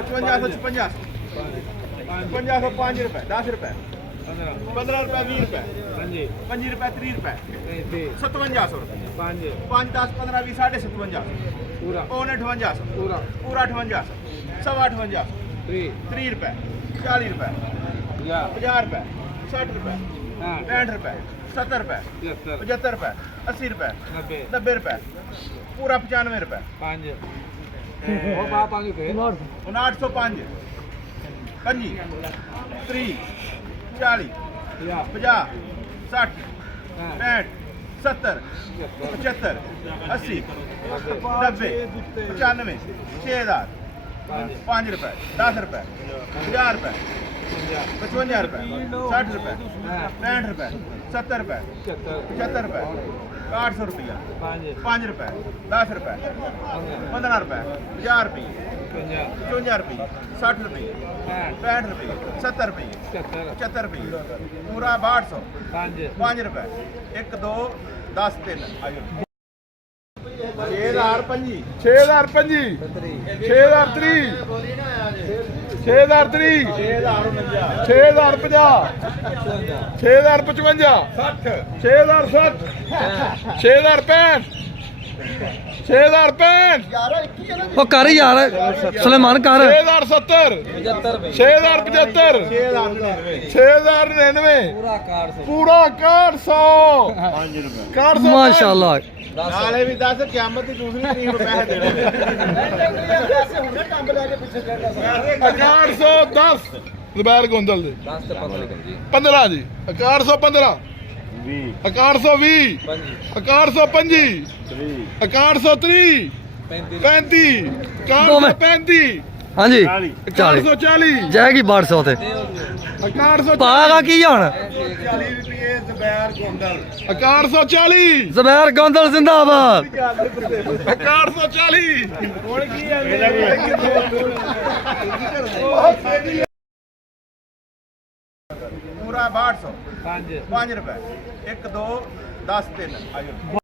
55 55 5 रुपए 10 रुपए 15 रुपए 20 रुपए 25 रुपए 30 रुपए 5700 रुपए 5 10 15 20 5750 पूरा 5800 पूरा 5800 सवा 5800 30 रुपए 40 रुपए 50 रुपए 60 रुपए 65 रुपए 70 रुपए 75 रुपए 80 रुपए 90 रुपए पूरा 95 रुपए 805 25 30 40 50 60 65 70 75 80 90 95 6000 5 रुपए 10 रुपए 50 रुपए 55 रुपए 60 रुपए 65 रुपए 70 रुपए 75 रुपए 800 रुपया 5 रुपए 10 रुपए 15 रुपए 50 रुपये 55 रुपये 60 रुपये 65 रुपये 70 रुपये 75 रुपये पूरा 6200 5 रुपए 1 2 10 3 6000 25 6000 25 6000 30 6000 30 6000 50 6000 55 6000 60 6000 65 6000 65 ਉਹ ਕਰ ਯਾਰ ਸੁਲੇਮਾਨ ਕਰ 6070 6075 6099 ਪੂਰਾ 400 ਮਾਸ਼ਾਅੱਲਾ ਨਾਲੇ ਵੀ ਦੱਸ ਕਿਆਮਤ ਦੀ ਦੂਸਰੀ ਤਰੀਕ ਨੂੰ ਪੈਸੇ ਦੇਣੇ 410 ਜ਼ਬੈਰ ਗੋਂਦਲ ਦੇ 15 ਜੀ 415 420 425 430 35 435 ਹਾਂਜੀ 440 ਜਾਏਗੀ 1200 ਤੇ 440 ਪਾਗਾ ਕੀ ਹੁਣ 40 ਰੁਪਏ ਜ਼ਬੈਰ ਗੋਂਦਲ 440 ਜ਼ਬੈਰ ਗੋਂਦਲ ਜ਼ਿੰਦਾਬਾਦ 440 ਹੁਣ ਕੀ ਹੈ ਪੂਰਾ 6200 5 रुपए 1 2 10 3